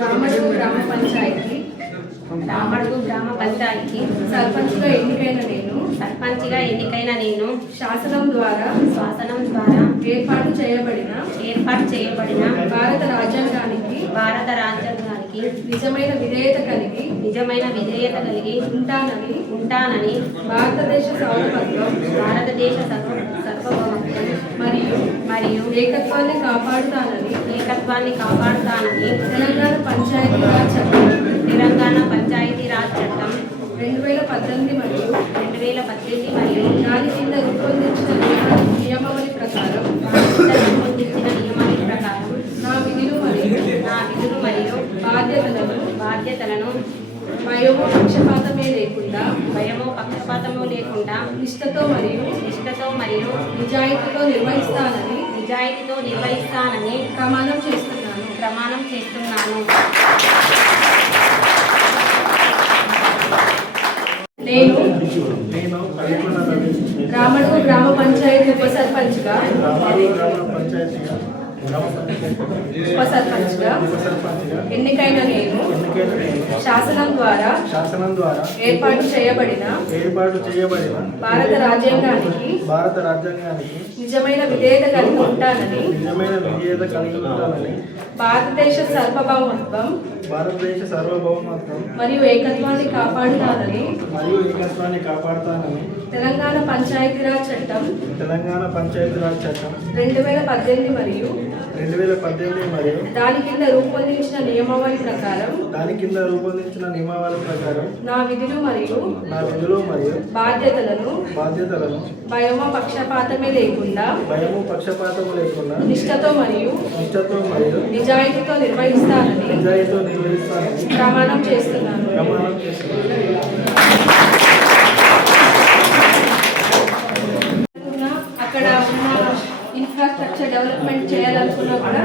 రామడుగు గ్రామ పంచాయతీ సర్పంచ్గా ఎన్నికైన నేను శాసనం ద్వారా ఏర్పాటు చేయబడిన భారత రాజ్యాంగానికి నిజమైన విధేయత కలిగి ఉంటానని భారతదేశ సార్వభౌమత్వం మరియు ఏకత్వాన్ని కాపాడుతానని తెలంగాణ పంచాయతీరాజ్ చట్టం 2018 మరియు దాని కింద రూపొందించిన నియమావళి ప్రకారం నా విధులు మరియు బాధ్యతలను భయమో పక్షపాతమే లేకుండా నిష్ఠతో మరియు నిజాయితీతో నిర్వహిస్తానని ప్రమాణం చేస్తున్నాను. నేను రామడుగు గ్రామ పంచాయతీ ఉప సర్పంచ్గా ఎన్నికైన నేను శాసనం ద్వారా ఏర్పాటు చేయబడిన భారత రాజ్యాంగానికి నిజమైన విధేయత కలిగి ఉంటానని భారతదేశ సార్వభౌమత్వం మరియు ఏకత్వాన్ని కాపాడుతానని తెలంగాణ పంచాయతీరాజ్ చట్టం 2018 మరియు దాని కింద రూపొందించిన నియమావళి ప్రకారం నా విధులు మరియు బాధ్యతలను భయమో పక్షపాతమే లేకుండా నిష్ఠతో మరియు నిజాయితీతో నిర్వహిస్తానని ప్రమాణం చేస్తున్నాను. అక్కడ ఉన్న ఇన్ఫ్రాస్ట్రక్చర్ డెవలప్మెంట్ చేయాలనుకున్నా కూడా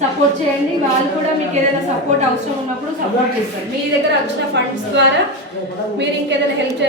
సపోర్ట్ చేయండి. వాళ్ళు కూడా మీకు ఏదైనా సపోర్ట్ అవసరం ఉన్నప్పుడు సపోర్ట్ చేస్తారు. మీ దగ్గర వచ్చిన ఫండ్స్ ద్వారా మీరు ఇంకేదైనా హెల్ప్